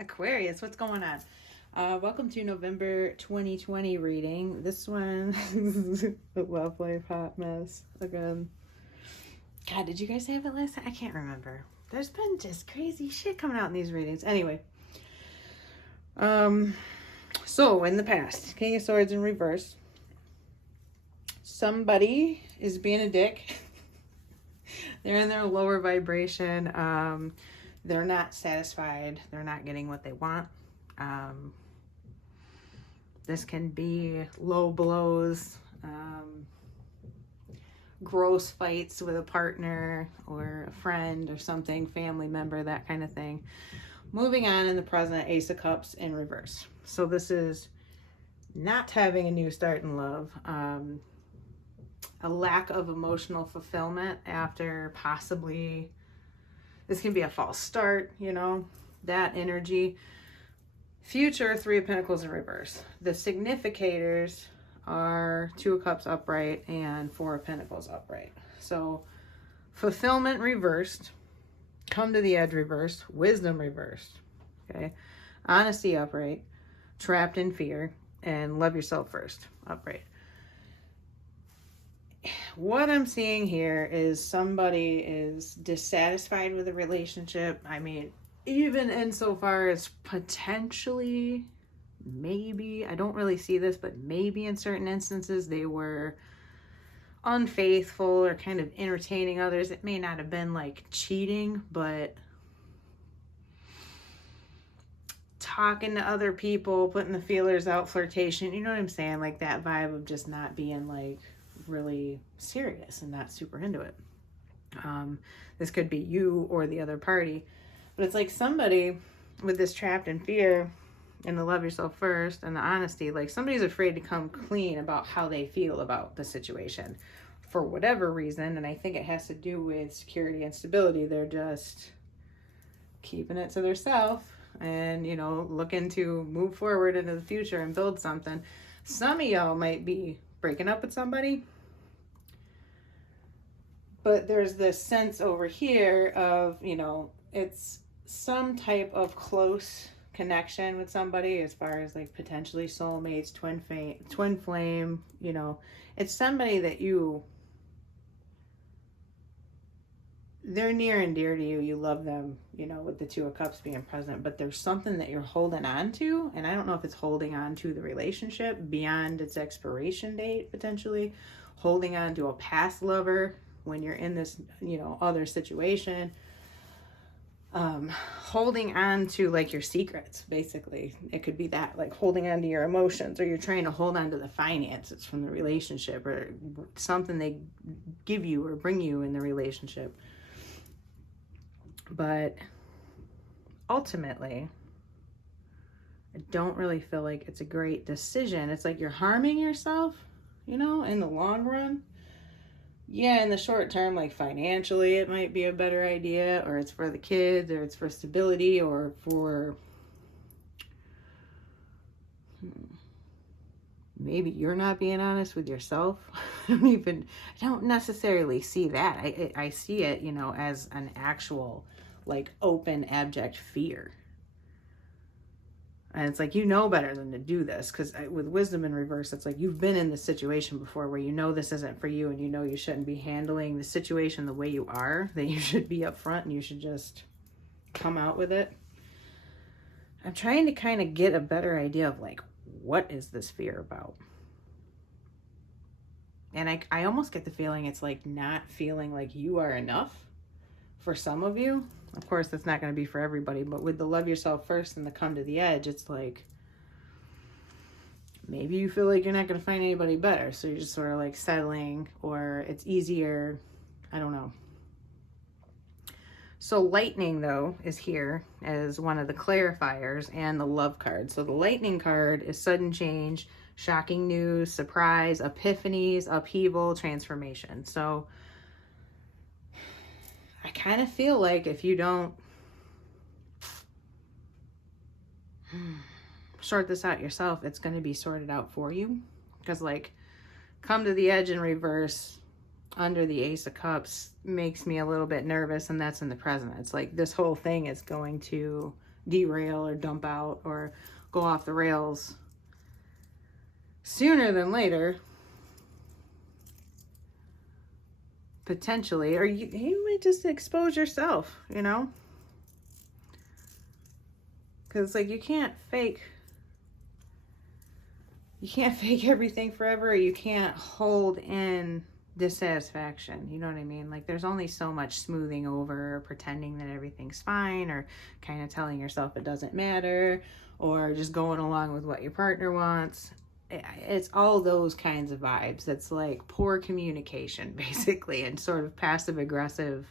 Aquarius, what's going on? Welcome to November 2020 reading. This one is a love life hot mess again. God, did you guys have it last time? I can't remember. There's been just crazy shit coming out in these readings. Anyway, so in the past, King of Swords in reverse. Somebody is being a dick. They're in their lower vibration. They're not satisfied. They're not getting what they want. This can be low blows, gross fights with a partner or a friend or something, family member, that kind of thing. Moving on in the present, Ace of Cups in reverse. So this is not having a new start in love. A lack of emotional fulfillment after possibly, this can be a false start, you know, that energy. Future, Three of Pentacles in reverse. The significators are Two of Cups upright and Four of Pentacles upright. So fulfillment reversed, come to the edge reversed, wisdom reversed, okay? Honesty upright, trapped in fear, and love yourself first upright. What I'm seeing here is somebody is dissatisfied with a relationship. I mean, even insofar as potentially, maybe, I don't really see this, but maybe in certain instances they were unfaithful or kind of entertaining others. It may not have been like cheating, but talking to other people, putting the feelers out, flirtation, you know what I'm saying? Like that vibe of just not being like really serious and not super into it. This could be you or the other party, but it's like somebody with this trapped in fear and the love yourself first and the honesty, like somebody's afraid to come clean about how they feel about the situation for whatever reason. And I think it has to do with security and stability. They're just keeping it to themselves and, you know, looking to move forward into the future and build something. Some of y'all might be breaking up with somebody, but there's this sense over here of, you know, it's some type of close connection with somebody as far as like potentially soulmates, twin flame, you know, it's somebody that they're near and dear to you. You love them, you know, with the Two of Cups being present, but there's something that you're holding on to. And I don't know if it's holding on to the relationship beyond its expiration date, potentially holding on to a past lover when you're in this, you know, other situation, holding on to like your secrets, basically. It could be that, like holding on to your emotions, or you're trying to hold on to the finances from the relationship or something they give you or bring you in the relationship. But ultimately, I don't really feel like it's a great decision. It's like you're harming yourself, you know, in the long run. Yeah, in the short term, like financially, it might be a better idea, or it's for the kids, or it's for stability, or for maybe you're not being honest with yourself. I don't necessarily see that. I see it, you know, as an actual like open abject fear. And it's like, you know better than to do this, because with wisdom in reverse, it's like you've been in this situation before where you know this isn't for you, and you know you shouldn't be handling the situation the way you are, that you should be upfront and you should just come out with it. I'm trying to kind of get a better idea of like, what is this fear about? And I almost get the feeling it's like not feeling like you are enough for some of you. Of course, that's not going to be for everybody, but with the love yourself first and the come to the edge, it's like maybe you feel like you're not going to find anybody better, so you're just sort of like settling, or it's easier. I don't know. So lightning, though, is here as one of the clarifiers and the love card. So the lightning card is sudden change, shocking news, surprise, epiphanies, upheaval, transformation. So I kind of feel like if you don't sort this out yourself, it's going to be sorted out for you. Because like come to the edge in reverse under the Ace of Cups makes me a little bit nervous, and that's in the present. It's like this whole thing is going to derail or dump out or go off the rails sooner than later, potentially, or you might just expose yourself, you know, because like you can't fake everything forever. You can't hold in dissatisfaction, you know what I mean? Like there's only so much smoothing over or pretending that everything's fine, or kind of telling yourself it doesn't matter, or just going along with what your partner wants. It's all those kinds of vibes. It's like poor communication basically, and sort of passive aggressive,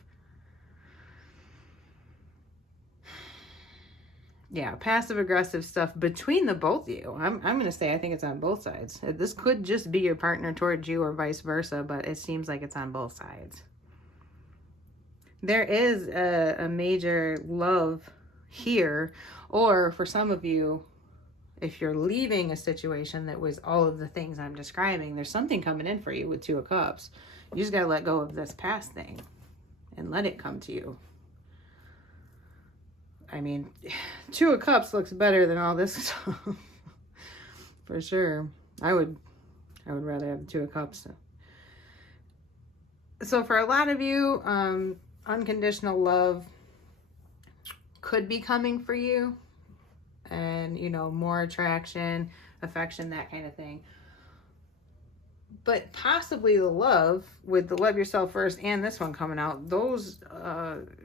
passive aggressive stuff between the both of you. I'm going to say I think it's on both sides. This could just be your partner towards you or vice versa, but it seems like it's on both sides. There is a major love here, or for some of you, if you're leaving a situation that was all of the things I'm describing, there's something coming in for you with Two of Cups. You just got to let go of this past thing and let it come to you. I mean, Two of Cups looks better than all this stuff. For sure. I would rather have the Two of Cups. So for a lot of you, unconditional love could be coming for you. And, you know, more attraction, affection, that kind of thing. But possibly the love, with the love yourself first and this one coming out, those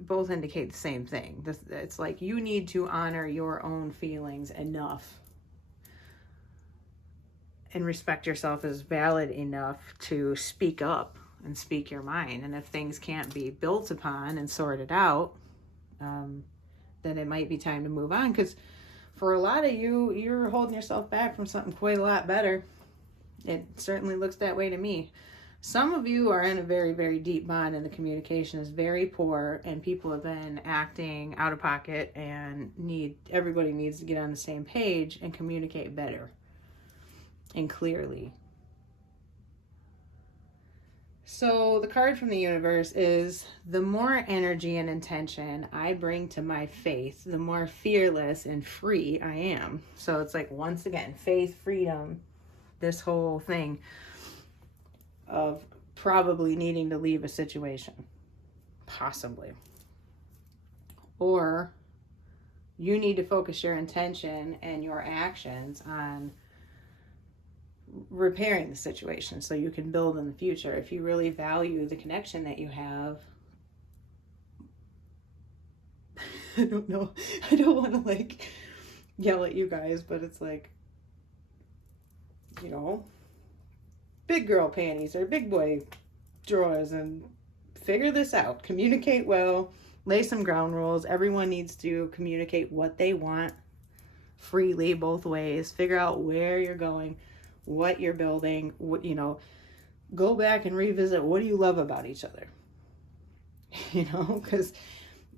both indicate the same thing. It's like you need to honor your own feelings enough and respect yourself as valid enough to speak up and speak your mind. And if things can't be built upon and sorted out, then it might be time to move on. Because for a lot of you, you're holding yourself back from something quite a lot better. It certainly looks that way to me. Some of you are in a very, very deep bond and the communication is very poor, and people have been acting out of pocket, and everybody needs to get on the same page and communicate better and clearly. So the card from the universe is, the more energy and intention I bring to my faith, the more fearless and free I am. So it's like, once again, faith, freedom, this whole thing of probably needing to leave a situation. Possibly. Or you need to focus your intention and your actions on repairing the situation so you can build in the future. If you really value the connection that you have, I don't know, I don't want to like yell at you guys, but it's like, you know, big girl panties or big boy drawers, and figure this out. Communicate well, lay some ground rules. Everyone needs to communicate what they want freely, both ways. Figure out where you're going, what you're building, what, you know, go back and revisit, what do you love about each other? You know, because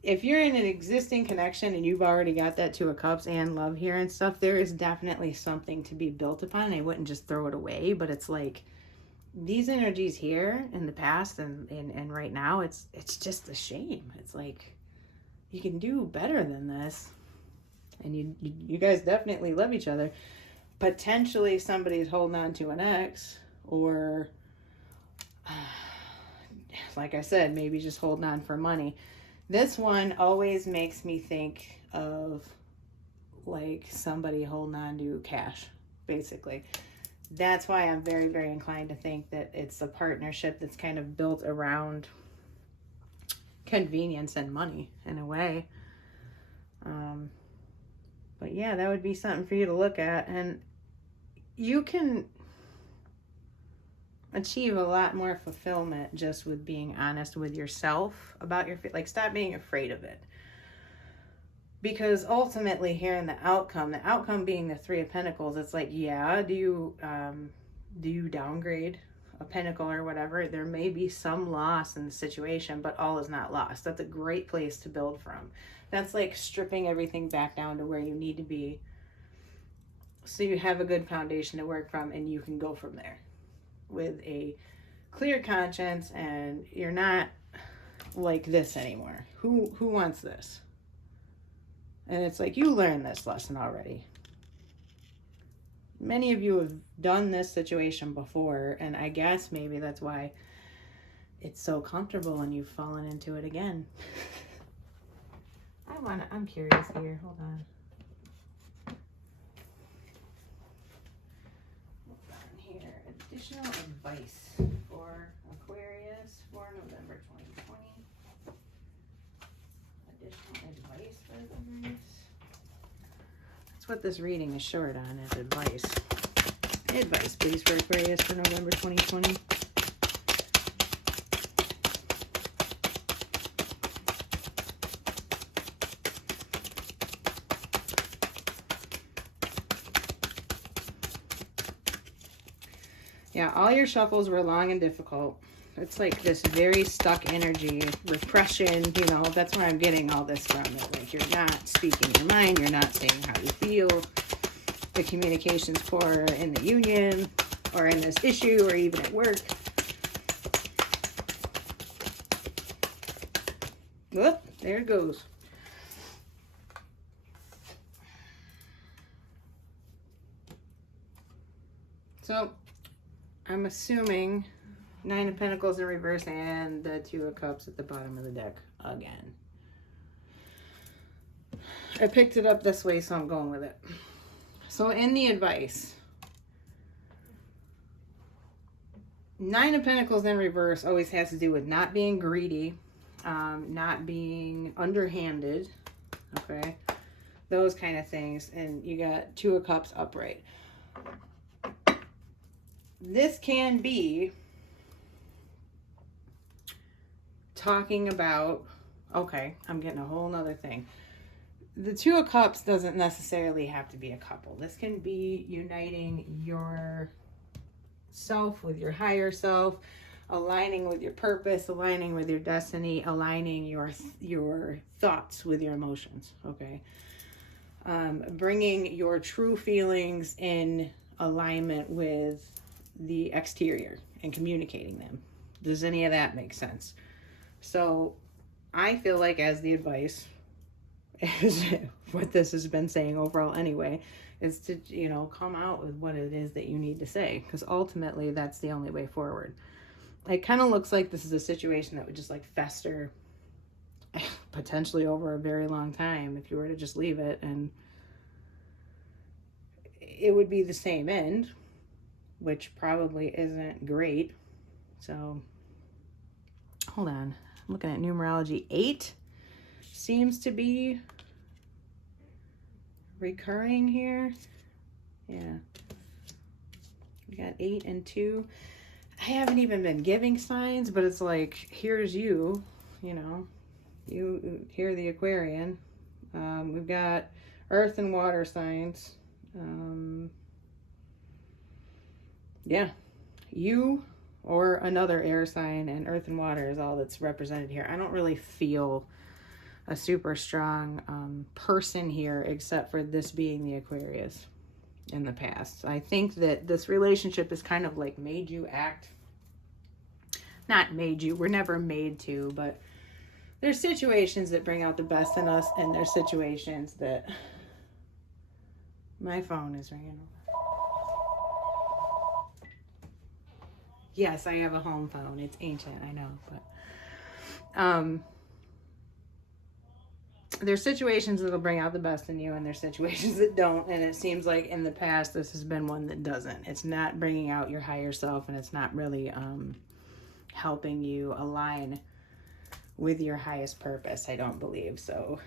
if you're in an existing connection and you've already got that Two of Cups and love here and stuff, there is definitely something to be built upon. I wouldn't just throw it away, but it's like these energies here in the past and right now, it's just a shame. It's like, you can do better than this. And you guys definitely love each other. Potentially somebody's holding on to an ex, or like I said, maybe just holding on for money. This one always makes me think of like somebody holding on to cash, basically. That's why I'm very, very inclined to think that it's a partnership that's kind of built around convenience and money in a way. But yeah, that would be something for you to look at. And you can achieve a lot more fulfillment just with being honest with yourself about your, like, stop being afraid of it. Because ultimately here in the outcome being the Three of Pentacles, it's like, yeah, do you downgrade a pentacle or whatever? There may be some loss in the situation, but all is not lost. That's a great place to build from. That's like stripping everything back down to where you need to be, so you have a good foundation to work from, and you can go from there with a clear conscience, and you're not like this anymore. Who wants this? And it's like, you learned this lesson already. Many of you have done this situation before, and I guess maybe that's why it's so comfortable and you've fallen into it again. I'm curious here. Hold on. Here, additional advice for Aquarius for November 2020. Additional advice for Aquarius. That's what this reading is short on, is advice. Advice, please, for Aquarius for November 2020. Yeah, all your shuffles were long and difficult. It's like this very stuck energy, repression, you know, that's where I'm getting all this from. Like, you're not speaking your mind, you're not saying how you feel. The communication's poor in the union, or in this issue, or even at work. Whoop, there it goes. So, I'm assuming 9 of Pentacles in reverse and the 2 of Cups at the bottom of the deck again. I picked it up this way, so I'm going with it. So in the advice, 9 of Pentacles in reverse always has to do with not being greedy, not being underhanded, okay? Those kind of things. And you got 2 of Cups upright. This can be talking about, okay, I'm getting a whole nother thing. The 2 of Cups doesn't necessarily have to be a couple. This can be uniting your self with your higher self, aligning with your purpose, aligning with your destiny, aligning your thoughts with your emotions, okay? Bringing your true feelings in alignment with the exterior and communicating them. Does any of that make sense? So I feel like, as the advice, is what this has been saying overall anyway, is to, you know, come out with what it is that you need to say, because ultimately that's the only way forward. It kind of looks like this is a situation that would just like fester potentially over a very long time if you were to just leave it, and it would be the same end, which probably isn't great. So hold on, I'm looking at numerology. 8 seems to be recurring here. Yeah, we got 8 and 2. I haven't even been giving signs, but it's like, here's you, you know, here, the Aquarian. We've got earth and water signs. Yeah, you or another air sign, and earth and water is all that's represented here. I don't really feel a super strong person here, except for this being the Aquarius in the past. I think that this relationship has kind of like made you act, not made you, we're never made to, but there's situations that bring out the best in us, and there's situations that, my phone is ringing. Yes, I have a home phone. It's ancient, I know, but there's situations that'll bring out the best in you, and there's situations that don't. And it seems like in the past, this has been one that doesn't. It's not bringing out your higher self, and it's not really helping you align with your highest purpose, I don't believe. So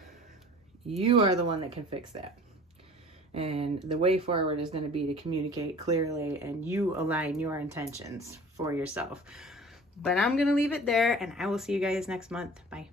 you are the one that can fix that. And the way forward is going to be to communicate clearly, and you align your intentions for yourself. But I'm going to leave it there, and I will see you guys next month. Bye.